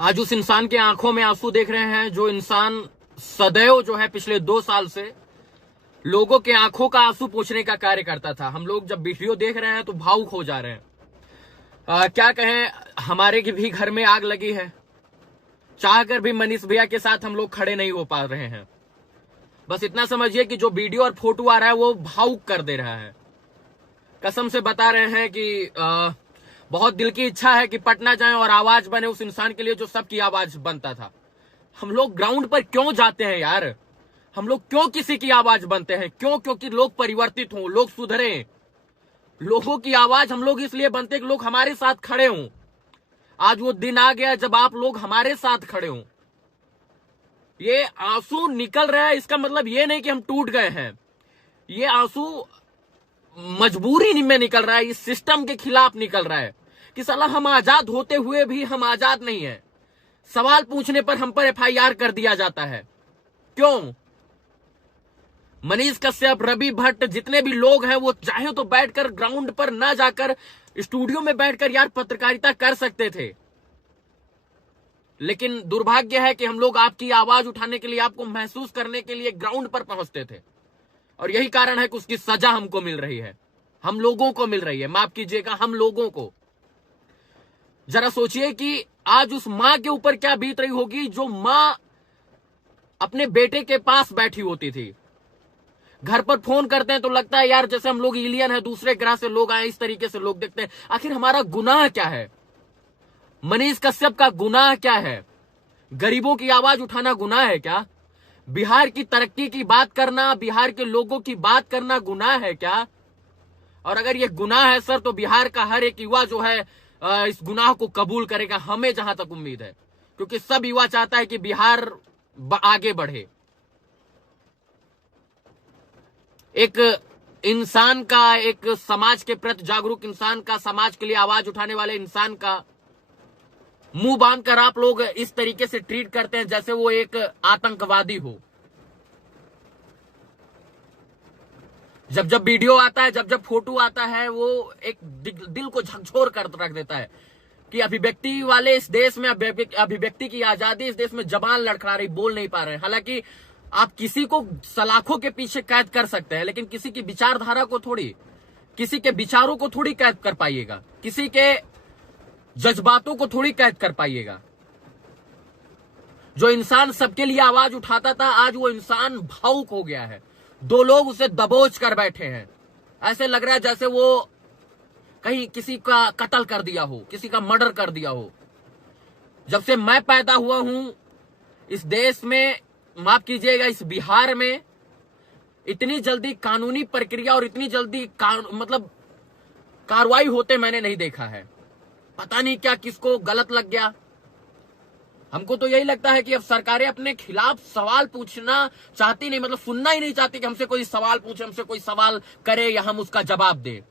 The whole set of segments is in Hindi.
आज उस इंसान के आंखों में आंसू देख रहे हैं जो इंसान सदैव जो है पिछले 2 साल से लोगों के आंखों का आंसू पोंछने का कार्य करता था। हम लोग जब वीडियो देख रहे हैं तो भावुक हो जा रहे हैं। क्या कहें, हमारे की भी घर में आग लगी है, चाहकर भी मनीष भैया के साथ हम लोग खड़े नहीं हो पा रहे हैं। बस इतना समझिए कि जो वीडियो और फोटो आ रहा है वो भावुक कर दे रहा है। कसम से बता रहे हैं कि बहुत दिल की इच्छा है कि पटना जाएं और आवाज बने उस इंसान के लिए जो सबकी आवाज बनता था। हम लोग ग्राउंड पर क्यों जाते हैं यार? हम लोग क्यों किसी की आवाज बनते हैं? क्यों? क्योंकि लोग परिवर्तित हों, लोग सुधरें। लोगों की आवाज हम लोग इसलिए बनते हैं कि लोग हमारे साथ खड़े हों। आज वो दिन आ गया जब आप लोग हमारे साथ खड़े हों। ये आंसू निकल रहा है, इसका मतलब ये नहीं कि हम टूट गए हैं। ये आंसू मजबूरी में निकल रहा है, इस सिस्टम के खिलाफ निकल रहा है कि साला हम आजाद होते हुए भी हम आजाद नहीं है। सवाल पूछने पर हम पर एफआईआर कर दिया जाता है। क्यों? मनीष कश्यप, रवि भट्ट, जितने भी लोग हैं वो चाहे तो बैठकर ग्राउंड पर ना जाकर स्टूडियो में बैठकर यार पत्रकारिता कर सकते थे। लेकिन दुर्भाग्य है कि हम लोग आपकी आवाज उठाने के लिए, आपको महसूस करने के लिए ग्राउंड पर पहुंचते थे और यही कारण है कि उसकी सजा हमको मिल रही है, हम लोगों को मिल रही है। माफ कीजिएगा, हम लोगों को। जरा सोचिए कि आज उस मां के ऊपर क्या बीत रही होगी जो मां अपने बेटे के पास बैठी होती थी। घर पर फोन करते हैं तो लगता है यार जैसे हम लोग एलियन है, दूसरे ग्रह से लोग आए, इस तरीके से लोग देखते हैं। आखिर हमारा गुनाह क्या है? मनीष कश्यप का गुनाह क्या है? गरीबों की आवाज उठाना गुनाह है क्या? बिहार की तरक्की की बात करना, बिहार के लोगों की बात करना गुनाह है क्या? और अगर ये गुनाह है सर, तो बिहार का हर एक युवा जो है इस गुनाह को कबूल करेगा, हमें जहां तक उम्मीद है, क्योंकि सब युवा चाहता है कि बिहार आगे बढ़े। एक इंसान का, एक समाज के प्रति जागरूक इंसान का, समाज के लिए आवाज उठाने वाले इंसान का मुंह बांधकर आप लोग इस तरीके से ट्रीट करते हैं जैसे वो एक आतंकवादी हो। जब जब वीडियो आता है, जब जब फोटो आता है, वो एक दिल को झकझोर कर रख देता है कि अभिव्यक्ति वाले इस देश में, अभिव्यक्ति की आजादी इस देश में जबान लड़खड़ा रही, बोल नहीं पा रहे। हालांकि आप किसी को सलाखों के पीछे कैद कर सकते हैं, लेकिन किसी की विचारधारा को थोड़ी, किसी के विचारों को थोड़ी कैद कर पाइएगा, किसी के जज्बातों को थोड़ी कैद कर पाइएगा। जो इंसान सबके लिए आवाज उठाता था, आज वो इंसान भावुक हो गया है। 2 लोग उसे दबोच कर बैठे हैं। ऐसे लग रहा है जैसे वो कहीं किसी का कत्ल कर दिया हो, किसी का मर्डर कर दिया हो। जब से मैं पैदा हुआ हूं इस देश में, माफ कीजिएगा, इस बिहार में इतनी जल्दी कानूनी प्रक्रिया और इतनी जल्दी मतलब कार्रवाई होते मैंने नहीं देखा है। पता नहीं क्या किसको गलत लग गया। हमको तो यही लगता है कि अब सरकारें अपने खिलाफ सवाल पूछना चाहती नहीं, मतलब सुनना ही नहीं चाहती कि हमसे कोई सवाल पूछे, हमसे कोई सवाल करे या हम उसका जवाब दे।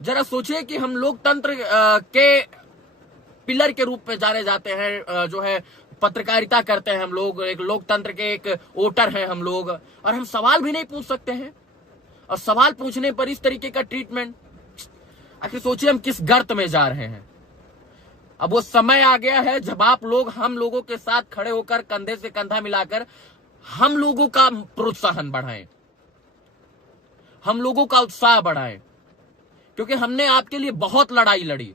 जरा सोचिए कि हम लोकतंत्र के पिलर के रूप में जाने जाते हैं, जो है पत्रकारिता करते हैं हम लोग, एक लोकतंत्र के एक वोटर हैं हम लोग, और हम सवाल भी नहीं पूछ सकते हैं। और सवाल पूछने पर इस तरीके का ट्रीटमेंट, आखिर सोचिए हम किस गर्त में जा रहे हैं। अब वो समय आ गया है जब आप लोग हम लोगों के साथ खड़े होकर, कंधे से कंधा मिलाकर हम लोगों का प्रोत्साहन बढ़ाएं, हम लोगों का उत्साह बढ़ाएं, क्योंकि हमने आपके लिए बहुत लड़ाई लड़ी।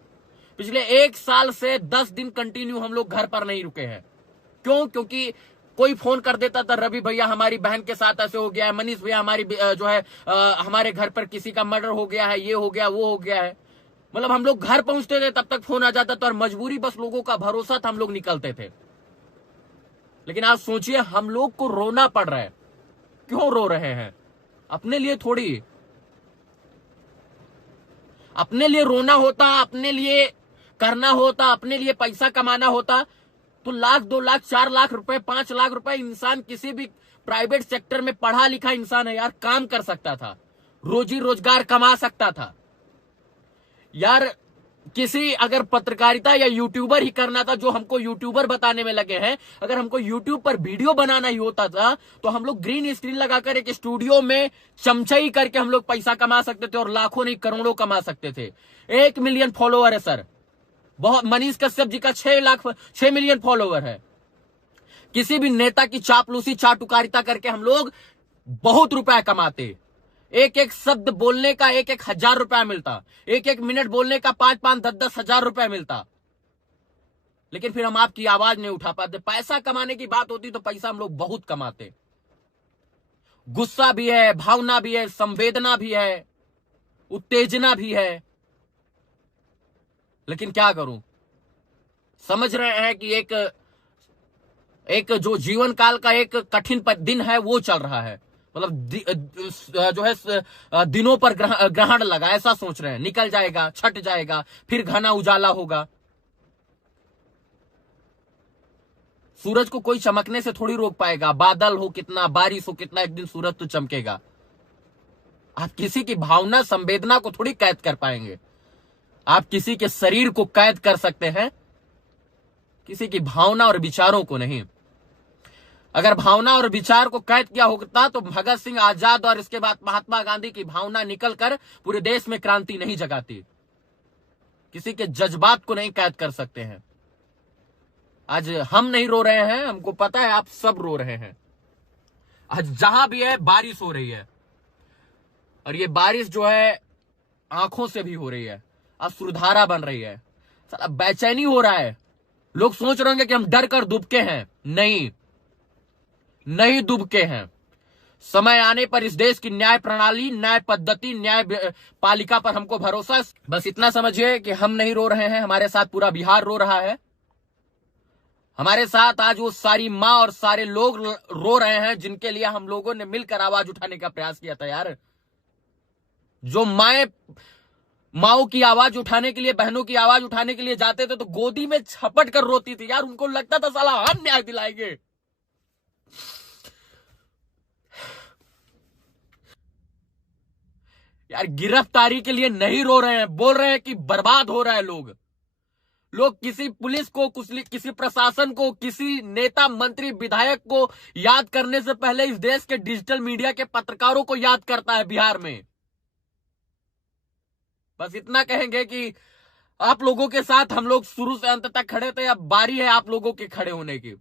पिछले 1 साल से 10 दिन कंटिन्यू हम लोग घर पर नहीं रुके हैं। क्यों? क्योंकि कोई फोन कर देता था, रवि भैया हमारी बहन के साथ ऐसे हो गया है, मनीष भैया हमारी जो है हमारे घर पर किसी का मर्डर हो गया है, ये हो गया, वो हो गया है। मतलब हम लोग घर पहुंचते थे तब तक फोन आ जाता था और मजबूरी, बस लोगों का भरोसा था, हम लोग निकलते थे। लेकिन आज सोचिए हम लोग को रोना पड़ रहा है। क्यों रो रहे हैं? अपने लिए थोड़ी। अपने लिए रोना होता, अपने लिए करना होता, अपने लिए पैसा कमाना होता तो 1 लाख, 2 लाख, 4 लाख रुपए, 5 लाख रुपए इंसान किसी भी प्राइवेट सेक्टर में पढ़ा लिखा इंसान है यार, काम कर सकता था, रोजी रोजगार कमा सकता था यार। किसी अगर पत्रकारिता या यूट्यूबर ही करना था, जो हमको यूट्यूबर बताने में लगे हैं, अगर हमको यूट्यूब पर वीडियो बनाना ही होता था तो हम लोग ग्रीन स्क्रीन लगाकर एक स्टूडियो में चमचाई करके हम लोग पैसा कमा सकते थे और लाखों नहीं करोड़ों कमा सकते थे। 1 मिलियन फॉलोअर है सर, बहुत, मनीष कश्यप जी का 6 मिलियन फॉलोवर है। किसी भी नेता की चापलूसी चाटुकारिता करके हम लोग बहुत रुपया कमाते। एक एक शब्द बोलने का 1,000 रुपया मिलता, एक एक मिनट बोलने का 5-5, 10-10 हजार रुपया मिलता। लेकिन फिर हम आपकी आवाज नहीं उठा पाते। पैसा कमाने की बात होती तो पैसा हम लोग बहुत कमाते। गुस्सा भी है, भावना भी है, संवेदना भी है, उत्तेजना भी है। लेकिन क्या करूं, समझ रहे हैं कि एक जो जीवन काल का एक कठिन दिन है वो चल रहा है। मतलब जो है दिनों पर ग्रहण लगा, ऐसा सोच रहे हैं। निकल जाएगा, छट जाएगा, फिर घना उजाला होगा। सूरज को कोई चमकने से थोड़ी रोक पाएगा। बादल हो कितना, बारिश हो कितना, एक दिन सूरज तो चमकेगा। आप किसी की भावना संवेदना को थोड़ी कैद कर पाएंगे। आप किसी के शरीर को कैद कर सकते हैं, किसी की भावना और विचारों को नहीं। अगर भावना और विचार को कैद किया होता तो भगत सिंह, आजाद और इसके बाद महात्मा गांधी की भावना निकलकर पूरे देश में क्रांति नहीं जगाती। किसी के जज्बात को नहीं कैद कर सकते हैं। आज हम नहीं रो रहे हैं, हमको पता है आप सब रो रहे हैं। आज जहां भी है बारिश हो रही है, और ये बारिश जो है आंखों से भी हो रही है, अश्रुधारा बन रही है। साला बेचैनी हो रहा है। लोग सोच रहे होंगे कि हम डर कर दुबके हैं। नहीं दुबके हैं। समय आने पर इस देश की न्याय प्रणाली, न्याय पद्धति, न्याय पालिका पर हमको भरोसा। बस इतना समझिए कि हम नहीं रो रहे हैं, हमारे साथ पूरा बिहार रो रहा है। हमारे साथ आज वो सारी माँ और सारे लोग रो रहे हैं जिनके लिए हम लोगों ने मिलकर आवाज उठाने का प्रयास किया था। यार, जो माओ की आवाज उठाने के लिए, बहनों की आवाज उठाने के लिए जाते थे तो गोदी में छपट कर रोती थी। यार, उनको लगता था साला हम न्याय दिलाएंगे। यार, गिरफ्तारी के लिए नहीं रो रहे हैं, बोल रहे हैं कि बर्बाद हो रहा है लोग। किसी पुलिस को, किसी प्रशासन को, किसी नेता, मंत्री, विधायक को याद करने से पहले इस देश के डिजिटल मीडिया के पत्रकारों को याद करता है बिहार में। बस इतना कहेंगे कि आप लोगों के साथ हम लोग शुरू से अंत तक खड़े थे, अब बारी है आप लोगों के खड़े होने की।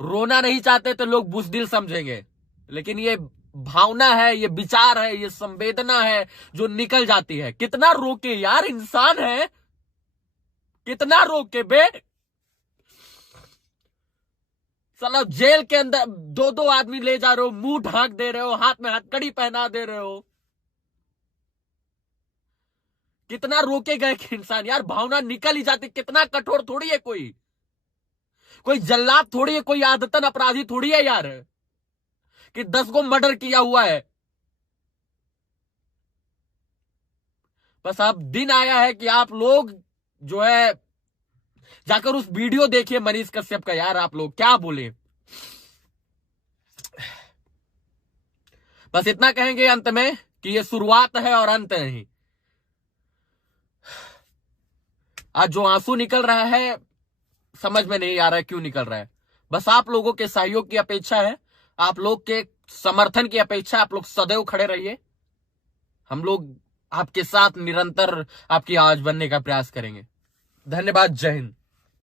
रोना नहीं चाहते तो लोग बुज़दिल समझेंगे, लेकिन ये भावना है, ये विचार है, ये संवेदना है जो निकल जाती है। कितना रोके यार, इंसान है, कितना रोके बे। साला जेल के अंदर 2-2 आदमी ले जा रहे हो, मुंह ढांक दे रहे हो, हाथ में हथकड़ी पहना दे रहे हो। कितना रोके गए इंसान। यार, भावना निकल ही जाती। कितना कठोर थोड़ी है कोई जल्लाद थोड़ी है, कोई आदतन अपराधी थोड़ी है यार, कि 10 को मर्डर किया हुआ है। बस अब दिन आया है कि आप लोग जो है जाकर उस वीडियो देखिए मनीष कश्यप का। यार, आप लोग क्या बोले। बस इतना कहेंगे अंत में कि ये शुरुआत है और अंत नहीं। आज जो आंसू निकल रहा है समझ में नहीं आ रहा है क्यों निकल रहा है। बस आप लोगों के सहयोग की अपेक्षा है, आप लोग के समर्थन की अपेक्षा। आप लोग सदैव खड़े रहिए। हम लोग आपके साथ निरंतर आपकी आवाज बनने का प्रयास करेंगे। धन्यवाद। जय हिंद।